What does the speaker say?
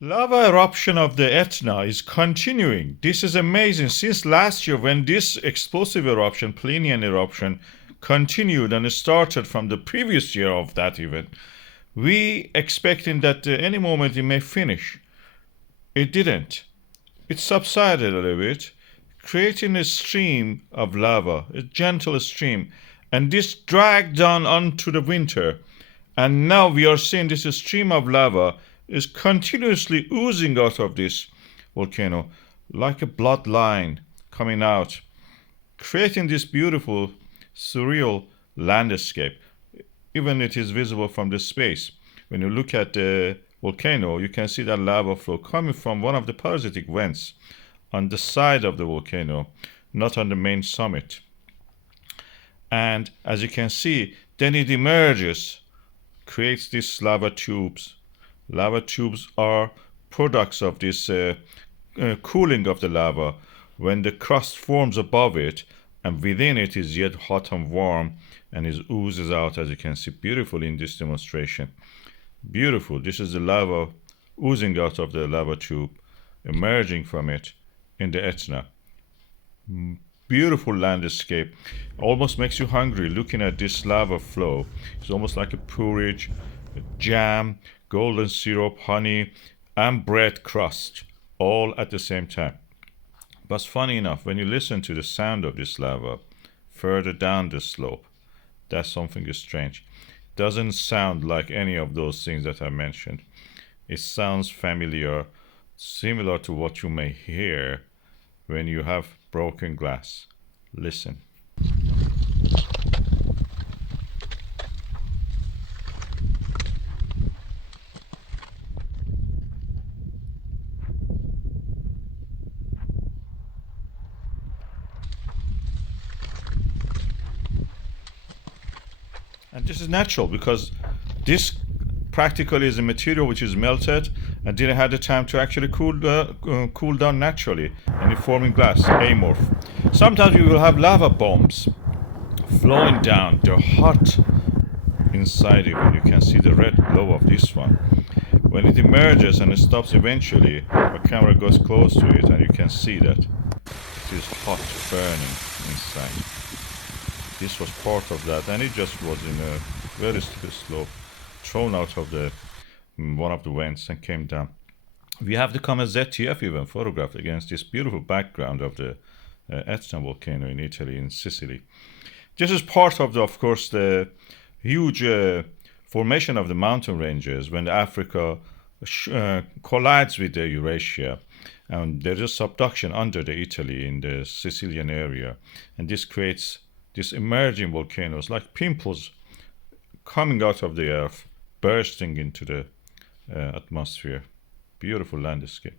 Lava eruption of the Etna is continuing. This is amazing. Since last year, when this explosive eruption, Plinian eruption, continued and started from the previous year of that event, we expecting that any moment it may finish. It didn't. It subsided a little bit, creating a stream of lava, a gentle stream, and this dragged on onto the winter. And now we are seeing this stream of lava is continuously oozing out of this volcano like a bloodline coming out, creating this beautiful, surreal landscape. Even it is visible from the space. When you look at the volcano, you can see that lava flow coming from one of the parasitic vents on the side of the volcano, not on the main summit. And as you can see, then it emerges, creates these lava tubes. Lava tubes are products of this cooling of the lava when the crust forms above it and within it is yet hot and warm and it oozes out, as you can see beautifully in this demonstration. Beautiful. This is the lava oozing out of the lava tube, emerging from it in the Etna. Beautiful landscape. Almost makes you hungry looking at this lava flow. It's almost like a porridge, a jam, golden syrup, honey, and bread crust, all at the same time. But funny enough, when you listen to the sound of this lava further down the slope, that's something strange. It doesn't sound like any of those things that I mentioned. It sounds familiar, similar to what you may hear when you have broken glass. Listen. And this is natural because this practically is a material which is melted and didn't have the time to actually cool down naturally and it forming glass, amorph. Sometimes you will have lava bombs flowing down. They're hot inside even. You can see the red glow of this one. When it emerges and it stops eventually, the camera goes close to it and you can see that it is hot, burning inside. This was part of that, and it just was in a very steep slope, thrown out of the one of the vents and came down. We have the comet ZTF even photographed against this beautiful background of the Etna volcano in Italy, in Sicily. This is part of course, the huge formation of the mountain ranges when Africa collides with the Eurasia. And there is subduction under the Italy in the Sicilian area, and this creates these emerging volcanoes like pimples coming out of the earth, bursting into the atmosphere. Beautiful landscape.